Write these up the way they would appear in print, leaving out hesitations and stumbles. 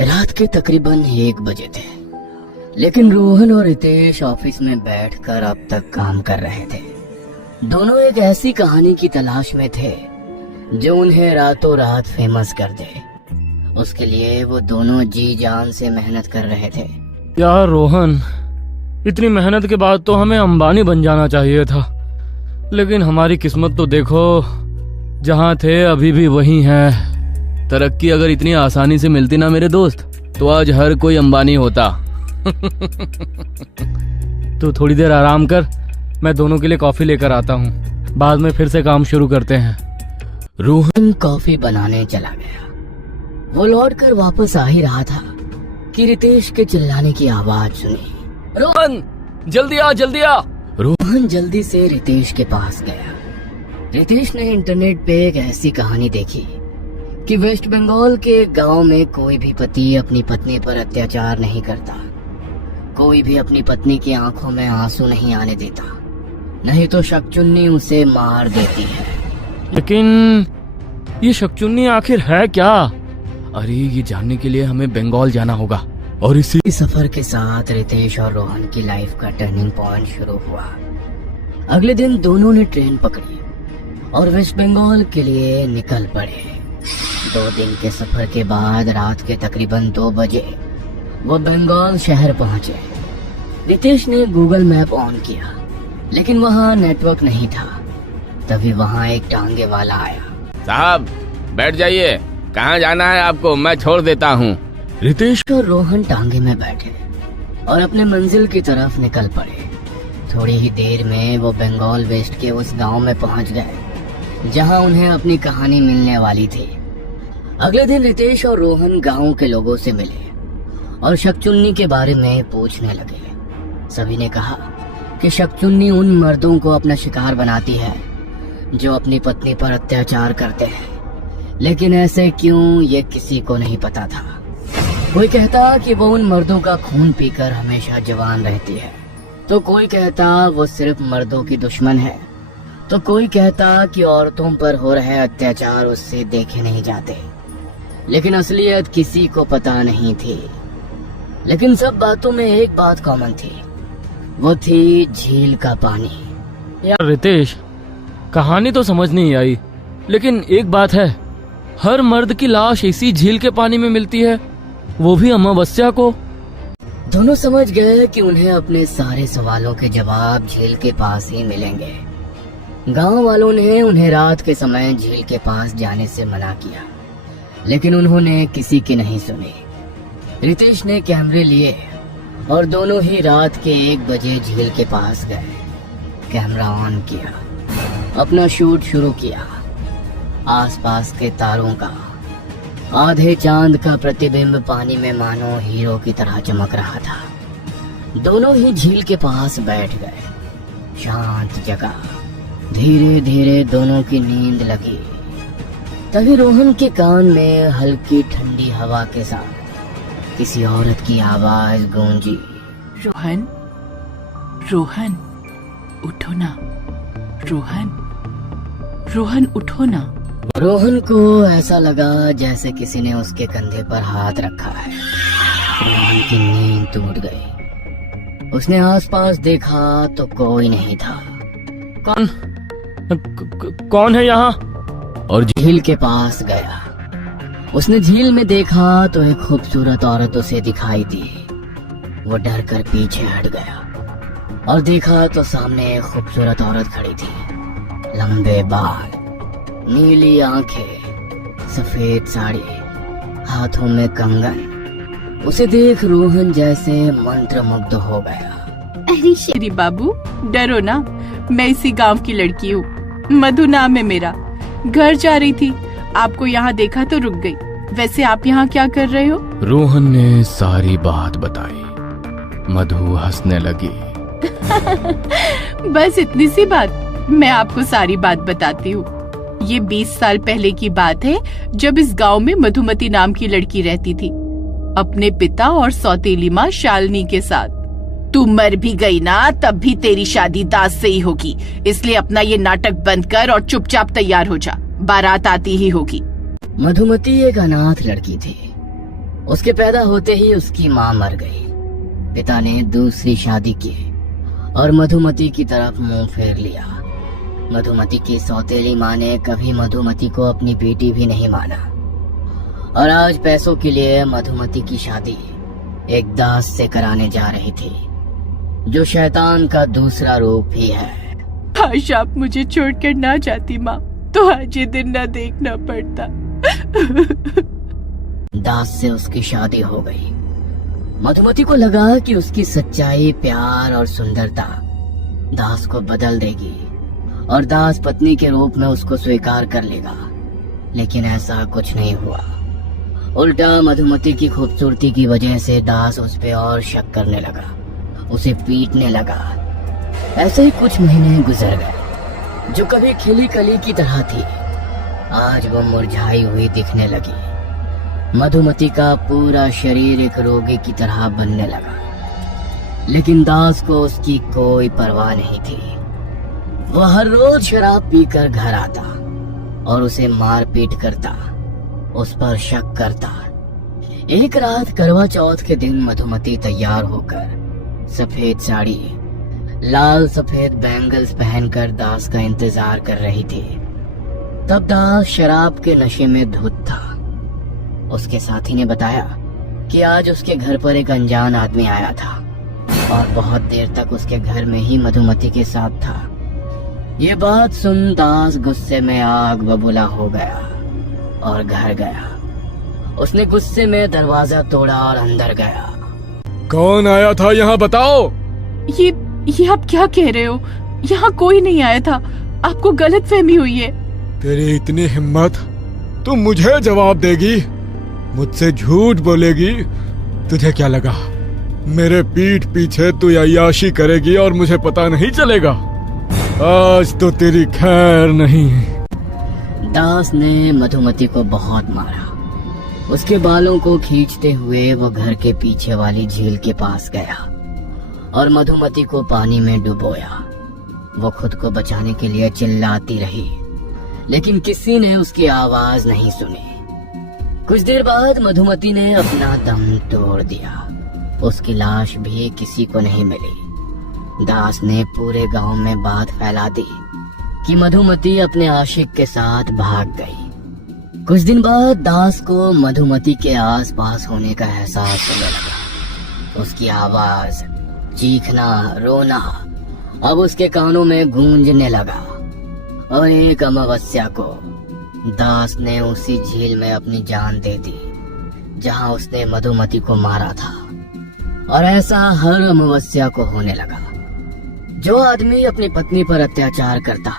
रात के तकरीबन 1 बजे थे, लेकिन रोहन और रितेश ऑफिस में बैठकर अब तक काम कर रहे थे। दोनों एक ऐसी कहानी की तलाश में थे जो उन्हें रातों रात फेमस कर दे। उसके लिए वो दोनों जी जान से मेहनत कर रहे थे। यार रोहन, इतनी मेहनत के बाद तो हमें अंबानी बन जाना चाहिए था, लेकिन हमारी किस्मत तो देखो, जहाँ थे अभी भी वही हैं। तरक्की अगर इतनी आसानी से मिलती ना मेरे दोस्त, तो आज हर कोई अंबानी होता। तो थोड़ी देर आराम कर, मैं दोनों के लिए कॉफी लेकर आता हूँ, बाद में फिर से काम शुरू करते हैं। रोहन कॉफी बनाने चला गया। वो लौटकर वापस आ ही रहा था कि रितेश के चिल्लाने की आवाज सुनी। रोहन, जल्दी आ, जल्दी आ। रोहन जल्दी से रितेश के पास गया। रितेश ने इंटरनेट पे एक ऐसी कहानी देखी कि वेस्ट बंगाल के एक गांव में कोई भी पति अपनी पत्नी पर अत्याचार नहीं करता। कोई भी अपनी पत्नी की आंखों में आंसू नहीं आने देता, नहीं तो शकचुन्नी उसे मार देती है। लेकिन ये शकचुन्नी आखिर है क्या? अरे ये जानने के लिए हमें बंगाल जाना होगा। और इसी सफर के साथ रितेश और रोहन की लाइफ का टर्निंग पॉइंट शुरू हुआ। अगले दिन दोनों ने ट्रेन पकड़ी और वेस्ट बंगाल के लिए निकल पड़े। 2 दिन के सफर के बाद रात के तकरीबन 2 बजे वो बंगाल शहर पहुंचे। रितेश ने गूगल मैप ऑन किया, लेकिन वहाँ नेटवर्क नहीं था। तभी वहाँ एक टांगे वाला आया। साहब बैठ जाइए, कहाँ जाना है आपको, मैं छोड़ देता हूँ। रितेश और रोहन टांगे में बैठे और अपने मंजिल की तरफ निकल पड़े। थोड़ी ही देर में वो बंगाल वेस्ट के उस गांव में पहुंच गए जहां उन्हें अपनी कहानी मिलने वाली थी। अगले दिन रितेश और रोहन गांव के लोगों से मिले और शकचुन्नी के बारे में पूछने लगे। सभी ने कहा कि शकचुन्नी उन मर्दों को अपना शिकार बनाती है जो अपनी पत्नी पर अत्याचार करते हैं, लेकिन ऐसे क्यों ये किसी को नहीं पता था। कोई कहता कि वो उन मर्दों का खून पीकर हमेशा जवान रहती है, तो कोई कहता वो सिर्फ मर्दों की दुश्मन है, तो कोई कहता कि औरतों पर हो रहे अत्याचार उससे देखे नहीं जाते। लेकिन असलियत किसी को पता नहीं थी। लेकिन सब बातों में एक बात कॉमन थी, वो थी झील का पानी। यार रितेश, कहानी तो समझ नहीं आई, लेकिन एक बात है, हर मर्द की लाश इसी झील के पानी में मिलती है, वो भी अमावस्या को। दोनों समझ गए कि उन्हें अपने सारे सवालों के जवाब झील के पास ही मिलेंगे। गांव वालों ने उन्हें रात के समय झील के पास जाने से मना किया, लेकिन उन्होंने किसी की नहीं सुनी। रितेश ने कैमरे लिए और दोनों ही रात के 1 बजे झील के पास गए। कैमरा ऑन किया, अपना शूट शुरू किया। आसपास के तारों का, आधे चांद का प्रतिबिंब पानी में मानो हीरो की तरह चमक रहा था। दोनों ही झील के पास बैठ गए। शांत जगह। धीरे धीरे दोनों की नींद लगी। तभी रोहन के कान में हल्की ठंडी हवा के साथ किसी औरत की आवाज गूंजी। रोहन, रोहन, उठो ना। रोहन, रोहन उठो ना। रोहन को ऐसा लगा जैसे किसी ने उसके कंधे पर हाथ रखा है। रोहन की नींद टूट गई। उसने आसपास देखा तो कोई नहीं था। कौन है यहाँ? और झील के पास गया। उसने झील में देखा तो एक खूबसूरत औरत उसे दिखाई दी। वो डर कर पीछे हट गया और देखा तो सामने एक खूबसूरत औरत खड़ी थी। लंबे बाल, नीली आंखें, सफेद साड़ी, हाथों में कंगन। उसे देख रोहन जैसे मंत्रमुग्ध हो गया। अरे शेरी बाबू, डरो ना, मैं इसी गांव की लड़की हूँ। मधु नाम है मेरा। घर जा रही थी, आपको यहाँ देखा तो रुक गई। वैसे आप यहाँ क्या कर रहे हो? रोहन ने सारी बात बताई। मधु हंसने लगी। बस इतनी सी बात? मैं आपको सारी बात बताती हूँ। ये 20 साल पहले की बात है, जब इस गांव में मधुमती नाम की लड़की रहती थी, अपने पिता और सौतेली माँ शालिनी के साथ। तू मर भी गई ना, तब भी तेरी शादी दास से ही होगी। इसलिए अपना ये नाटक बंद कर और चुपचाप तैयार हो जा, बारात आती ही होगी। मधुमती एक अनाथ लड़की थी। उसके पैदा होते ही उसकी माँ मर गई। पिता ने दूसरी शादी की और मधुमती की तरफ मुंह फेर लिया। मधुमती की सौतेली माँ ने कभी मधुमती को अपनी बेटी भी नहीं माना और आज पैसों के लिए मधुमती की शादी एक दास से कराने जा रही थी, जो शैतान का दूसरा रूप ही है। काश आप मुझे छोड़कर ना जाती माँ, तो आज ये दिन ना देखना पड़ता। दास से उसकी शादी हो गई। मधुमती को लगा कि उसकी सच्चाई, प्यार और सुंदरता दास को बदल देगी और दास पत्नी के रूप में उसको स्वीकार कर लेगा, लेकिन ऐसा कुछ नहीं हुआ। उल्टा मधुमती की खूबसूरती की वजह से दास उस पे और शक करने लगा, उसे पीटने लगा। ऐसे ही कुछ महीने गुजर गए। जो कभी खिली कली की तरह थी, आज वो मुरझाई हुई दिखने लगी। मधुमती का पूरा शरीर एक रोगी की तरह बनने लगा, लेकिन दास को उसकी कोई परवाह नहीं थी। वो हर रोज शराब पीकर घर आता और उसे मार पीट करता, उस पर शक करता। एक रात करवा चौथ के दिन मधुमती तैयार होकर सफेद साड़ी, लाल सफेद बैंगल्स पहनकर दास का इंतजार कर रही थी। तब दास शराब के नशे में धुत था। उसके साथी ने बताया कि आज उसके घर पर एक अनजान आदमी आया था और बहुत देर तक उसके घर में ही मधुमती के साथ था। ये बात सुन दास गुस्से में आग बबूला हो गया और घर गया। उसने गुस्से में दरवाजा तोड़ा और अंदर गया। कौन आया था यहाँ बताओ? ये आप क्या कह रहे हो? यहाँ कोई नहीं आया था, आपको गलत फहमी हुई है। तेरी इतनी हिम्मत, तू मुझे जवाब देगी, मुझसे झूठ बोलेगी? तुझे क्या लगा मेरे पीठ पीछे तू अय्याशी करेगी और मुझे पता नहीं चलेगा? आज तो तेरी खैर नहीं। दास ने मधुमती को बहुत मारा। उसके बालों को खींचते हुए वो घर के पीछे वाली झील के पास गया और मधुमती को पानी में डुबोया। वो खुद को बचाने के लिए चिल्लाती रही, लेकिन किसी ने उसकी आवाज नहीं सुनी। कुछ देर बाद मधुमती ने अपना दम तोड़ दिया। उसकी लाश भी किसी को नहीं मिली। दास ने पूरे गांव में बात फैला दी कि मधुमती अपने आशिक के साथ भाग गई। कुछ दिन बाद दास को मधुमती के आसपास होने का एहसास होने लगा। उसकी आवाज, चीखना, रोना अब उसके कानों में गूंजने लगा। और एक अमावस्या को दास ने उसी झील में अपनी जान दे दी जहां उसने मधुमती को मारा था। और ऐसा हर अमावस्या को होने लगा। जो आदमी अपनी पत्नी पर अत्याचार करता,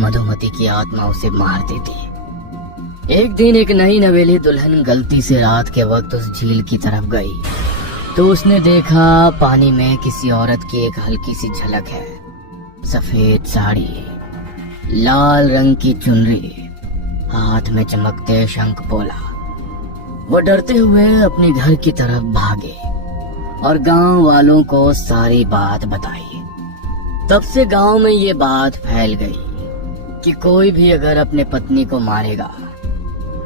मधुमती की आत्मा उसे मार देती। एक दिन एक नई नवेली दुल्हन गलती से रात के वक्त उस झील की तरफ गई तो उसने देखा पानी में किसी औरत की एक हल्की सी झलक है। सफेद साड़ी, लाल रंग की चुनरी, हाथ में चमकते शंख पोला। वो डरते हुए अपने घर की तरफ भागे और गांव वालों को सारी बात बताई। तब से गांव में ये बात फैल गई कि कोई भी अगर अपने पत्नी को मारेगा,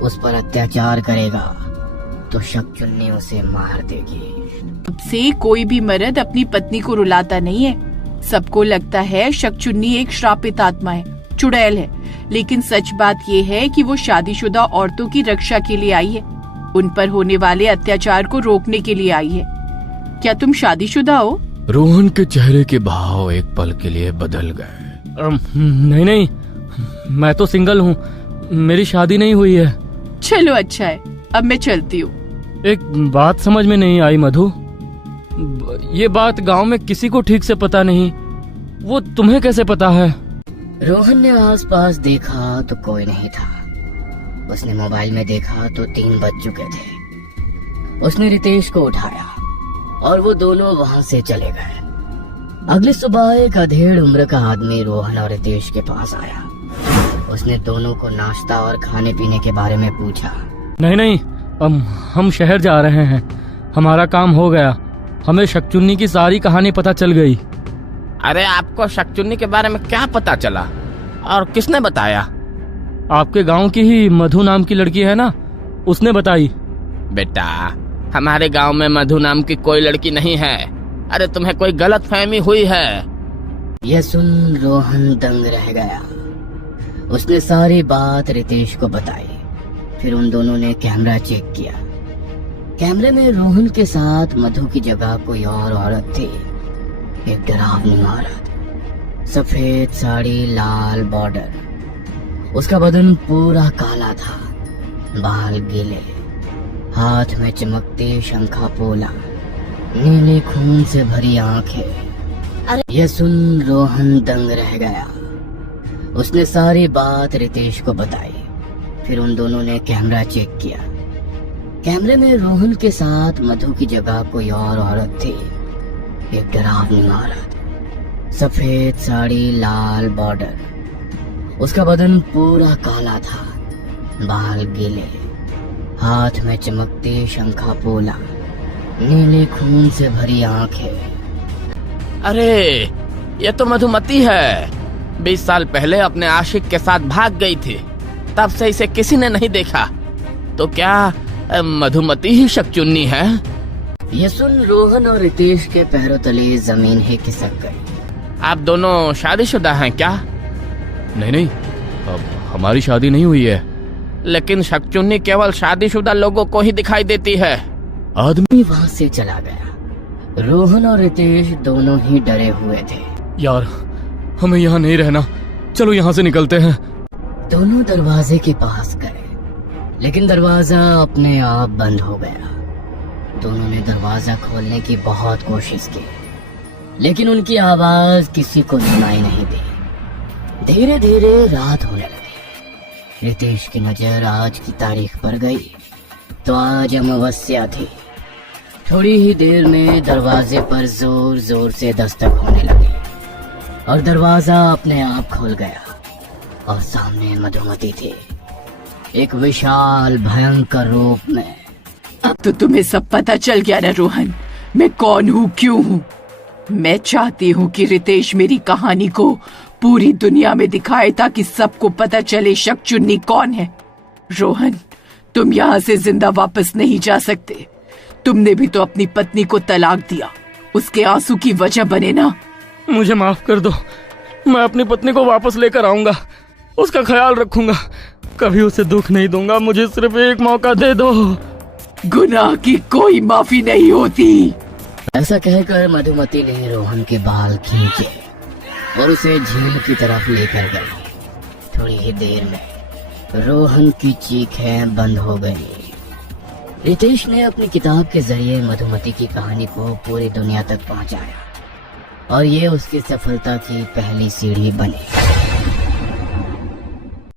उस पर अत्याचार करेगा, तो शकचुन्नी उसे मार देगी। अब से कोई भी मर्द अपनी पत्नी को रुलाता नहीं है। सबको लगता है शकचुन्नी एक श्रापित आत्मा है, चुड़ैल है, लेकिन सच बात ये है कि वो शादीशुदा औरतों की रक्षा के लिए आई है, उन पर होने वाले अत्याचार को रोकने के लिए आई है। क्या तुम शादीशुदा हो? रोहन के चेहरे के भाव एक पल के लिए बदल गए। नहीं, मैं तो सिंगल हूँ, मेरी शादी नहीं हुई है। चलो अच्छा है, अब मैं चलती हूँ। एक बात समझ में नहीं आई मधु, ये बात गांव में किसी को ठीक से पता नहीं, वो तुम्हें कैसे पता है? रोहन ने आसपास देखा तो कोई नहीं था। उसने मोबाइल में देखा तो 3 बज चुके थे। उसने रितेश को उठाया और वो दोनों वहां से चले गए। अगली सुबह एक अधेड़ उम्र का आदमी रोहन और रितेश के पास आया। उसने दोनों को नाश्ता और खाने पीने के बारे में पूछा। नहीं, हम शहर जा रहे हैं, हमारा काम हो गया, हमें शकचुन्नी की सारी कहानी पता चल गई। अरे आपको शकचुन्नी के बारे में क्या पता चला और किसने बताया? आपके गांव की ही मधु नाम की लड़की है ना, उसने बताई। बेटा, हमारे गांव में मधु नाम की कोई लड़की नहीं है। अरे तुम्हें कोई गलत फहमी हुई है। यह सुन रोहन दंग रह गया। उसने सारी बात रितेश को बताई। फिर उन दोनों ने कैमरा चेक किया। कैमरे में रोहन के साथ मधु की जगह कोई और औरत थी। एक डरावनी औरत, सफेद साड़ी, लाल बॉर्डर। उसका बदन पूरा काला था, बाल गीले, हाथ में चमकते शंखा पोला, नीले खून से भरी आंखें। यह सुन रोहन दंग रह गया। उसने सारी बात रितेश को बताई। फिर उन दोनों ने कैमरा चेक किया। कैमरे में रोहन के साथ मधु की जगह कोई और औरत थी। एक डरावनी औरत, सफेद साड़ी, लाल बॉर्डर। उसका बदन पूरा काला था, बाल गीले, हाथ में चमकते शंखा पोला, नीले खून से भरी आंखें। अरे ये तो मधुमती है। 20 साल पहले अपने आशिक के साथ भाग गई थी, तब से इसे किसी ने नहीं देखा। तो क्या मधुमती ही शकचुन्नी है? ये सुन रोहन और रितेश के पैरों तले जमीन ही खिसक गई। आप दोनों शादीशुदा हैं क्या? नहीं, अब हमारी शादी नहीं हुई है। लेकिन शकचुन्नी केवल शादीशुदा लोगों को ही दिखाई देती है। आदमी वहां से चला गया। रोहन और रितेश दोनों ही डरे हुए थे। यार, हमें यहाँ नहीं रहना, चलो यहाँ से निकलते हैं। दोनों दरवाजे के पास गए, लेकिन दरवाजा अपने आप बंद हो गया। दोनों ने दरवाजा खोलने की बहुत कोशिश की, लेकिन उनकी आवाज किसी को सुनाई नहीं दी। धीरे धीरे रात होने लगी। रितेश की नजर आज की तारीख पर गई तो आज अमावस्या थी। थोड़ी ही देर में दरवाजे पर जोर जोर से दस्तक होने लगी और दरवाजा अपने आप खुल गया और सामने मधुमती थी, एक विशाल भयंकर रूप में। अब तो तुम्हें सब पता चल गया ना रोहन, मैं कौन हूँ, क्यों हूँ। मैं चाहती हूँ कि रितेश मेरी कहानी को पूरी दुनिया में दिखाए ताकि सबको पता चले शकचुन्नी कौन है। रोहन, तुम यहाँ से जिंदा वापस नहीं जा सकते। तुमने भी तो अपनी पत्नी को तलाक दिया, उसके आंसू की वजह बने ना। मुझे माफ कर दो, मैं अपनी पत्नी को वापस लेकर आऊंगा, उसका ख्याल रखूंगा, कभी उसे दुख नहीं दूंगा। मुझे सिर्फ एक मौका दे दो। गुनाह की कोई माफी नहीं होती। ऐसा कहकर मधुमती ने रोहन के बाल खींचे और उसे झील की तरफ लेकर गई। थोड़ी ही देर में रोहन की चीखें बंद हो गई। रितेश ने अपनी किताब के जरिए मधुमती की कहानी को पूरी दुनिया तक पहुंचाया और ये उसकी सफलता की पहली सीढ़ी बनी।